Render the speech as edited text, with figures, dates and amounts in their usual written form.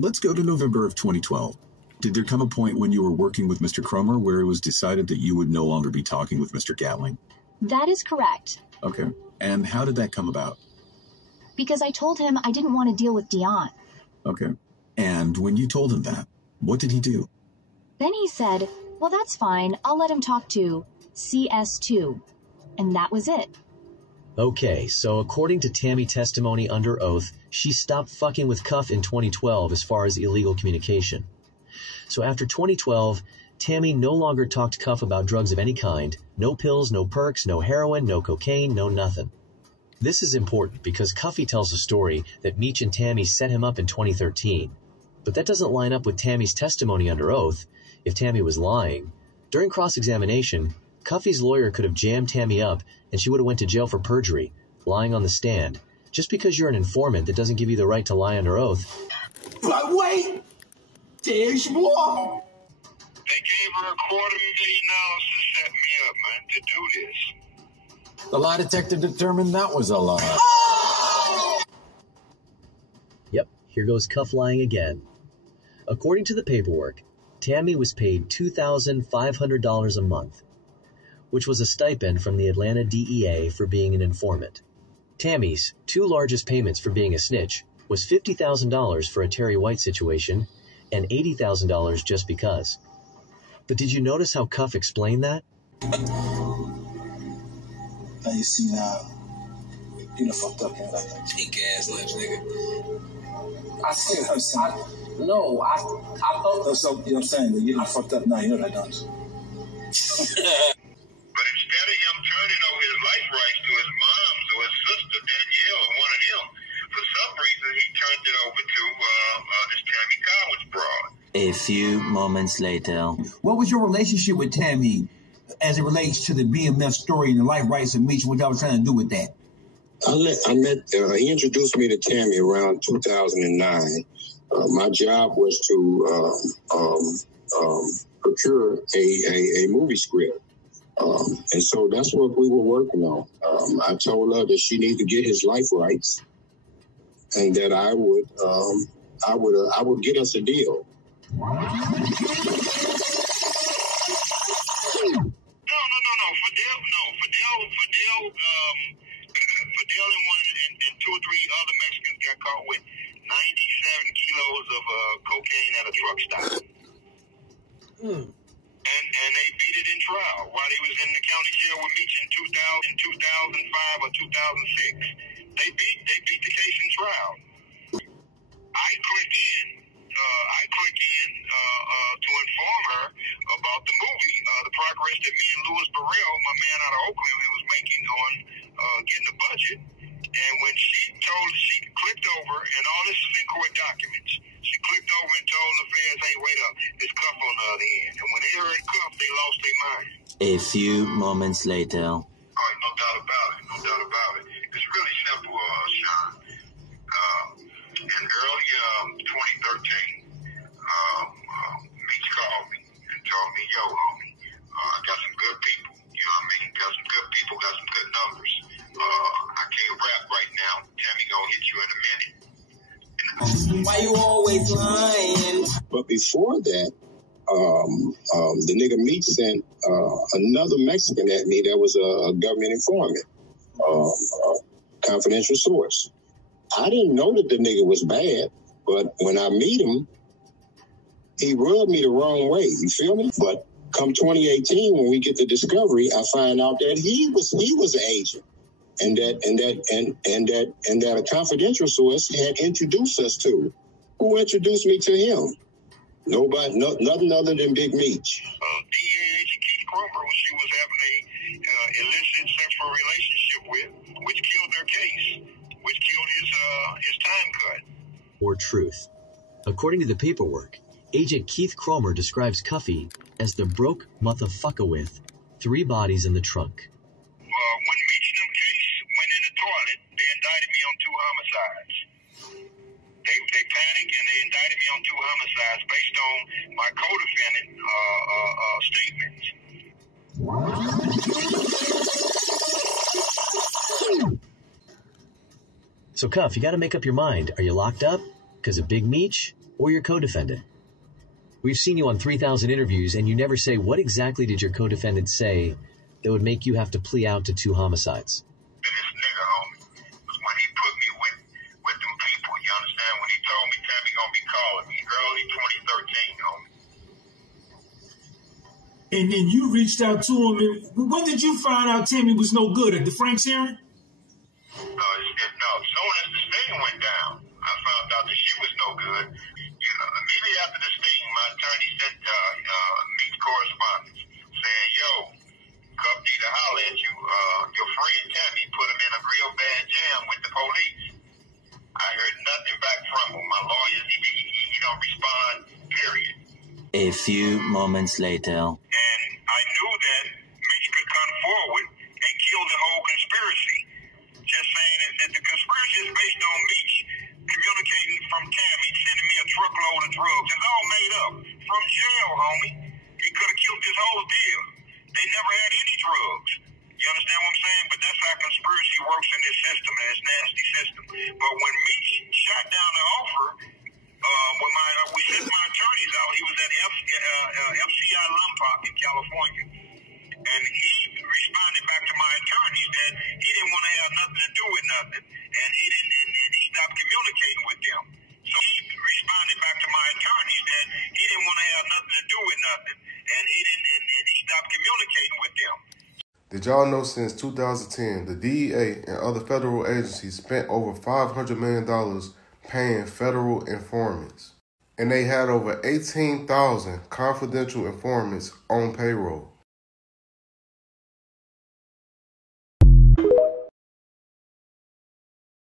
Let's go to November of 2012. Did there come a point when you were working with Mr. Cromer where it was decided that you would no longer be talking with Mr. Gatling? That is correct. Okay. And how did that come about? Because I told him I didn't want to deal with Dion. Okay. And when you told him that, what did he do? Then he said, well, that's fine. I'll let him talk to CS2. And that was it. Okay, so according to Tammy testimony under oath, she stopped fucking with Cuff in 2012 as far as illegal communication. So after 2012, Tammy no longer talked to Cuff about drugs of any kind. No pills, no perks, no heroin, no cocaine, no nothing. This is important because Cuffy tells a story that Meech and Tammy set him up in 2013. But that doesn't line up with Tammy's testimony under oath. If Tammy was lying, during cross-examination, Cuffy's lawyer could have jammed Tammy up and she would have went to jail for perjury, lying on the stand. Just because you're an informant, that doesn't give you the right to lie under oath. But wait, there's more. They gave her $250,000 to set me up, man, to do this. The lie detector determined that was a lie. Oh! Yep, here goes Cuff lying again. According to the paperwork, Tammy was paid $2,500 a month, which was a stipend from the Atlanta DEA for being an informant. Tammy's two largest payments for being a snitch was $50,000 for a Terry White situation and $80,000 just because. But did you notice how Cuff explained that? Now you see now, you done fucked up, man. Like that. Pink ass lunch, nigga. I said, I thought, so, you know what I'm saying? That you done fucked up now, you know that, don't you? But instead of him turning over his life rights to his mom's or his sister, Danielle, or one of them, for some reason he turned it over to this Tammy Collins broad. A few moments later. What was your relationship with Tammy as it relates to the BMF story and the life rights of Meech? What y'all was trying to do with that? He introduced me to Tammy around 2009. My job was to procure a movie script. And so that's what we were working on. I told her that she needed to get his life rights and that I would get us a deal. No. Fidel and two or three other Mexicans got caught with 97 kilos of cocaine at a truck stop. And they beat it in trial while they was in the county jail with Meech in 2005 or 2006. They beat the case in trial. I click in to inform her about the movie, the progress that me and Louis Burrell, my man out of Oakland, was making on getting a budget. And when she clicked over, and all this is in court documents, she clicked over and told the feds, hey, wait up, there's Cuff on the other end. And when they heard Cuff, they lost their mind. A few moments later. All right, no doubt about it. It's really simple, Sean. In early 2013, Meech called me and told me, yo, homie, I got some good people. You know what I mean? Got some good people, got some good numbers. I can't rap right now. Tammy gonna hit you in a minute. Why you always lying? But before that, the nigga Meech sent another Mexican at me that was a government informant, confidential source. I didn't know that the nigga was bad, but when I meet him, he rubbed me the wrong way. You feel me? But come 2018, when we get the discovery, I find out that he was an agent, and that a confidential source had introduced us to. Who introduced me to him? Nobody, nothing other than Big Meech. DEA agent Keith Cromer, who she was having a illicit sexual relationship with, which killed their case, which killed his time cut. Or truth. According to the paperwork, Agent Keith Cromer describes Cuffy as the broke motherfucker with 3 bodies in the trunk. When Meech and them case went in the toilet, they indicted me on 2 homicides. homicides. They panicked and they indicted me on 2 homicides based on my co-defendant statements. So, Cuff, you got to make up your mind. Are you locked up because of Big Meech or your co-defendant? We've seen you on 3,000 interviews, and you never say what exactly did your co-defendant say that would make you have to plea out to 2 homicides. This nigga, homie, was when he put me with them people, you understand? When he told me Tammy gonna be calling me early 2013, homie. And then you reached out to him. And when did you find out Tammy was no good? At the Frank's hearing? No, as soon as the sting went down, I found out that she was no good. You know, immediately after the sting, my attorney sent Meech correspondence saying, yo, Cuff need to holler at you. Your friend Tammy put him in a real bad jam with the police. I heard nothing back from him. My lawyers, he don't respond, period. A few moments later. And I knew that Meech could come forward and kill the whole conspiracy. Just saying that the conspiracy is based on Meech communicating from Tammy, sending me a truckload of drugs. It's all made up. From jail, homie. He could have killed this whole deal. They never had any drugs. You understand what I'm saying? But that's how conspiracy works in this system, and this nasty system. But when Meech shot down the offer, when we sent my attorneys out, he was at FCI Lompoc in California. And he responded back to my attorneys that he didn't want to have nothing to do with nothing, and he stopped communicating with them. So he responded back to my attorneys that he didn't want to have nothing to do with nothing, and he stopped communicating with them. Did y'all know since 2010, the DEA and other federal agencies spent over $500 million paying federal informants? And they had over 18,000 confidential informants on payroll.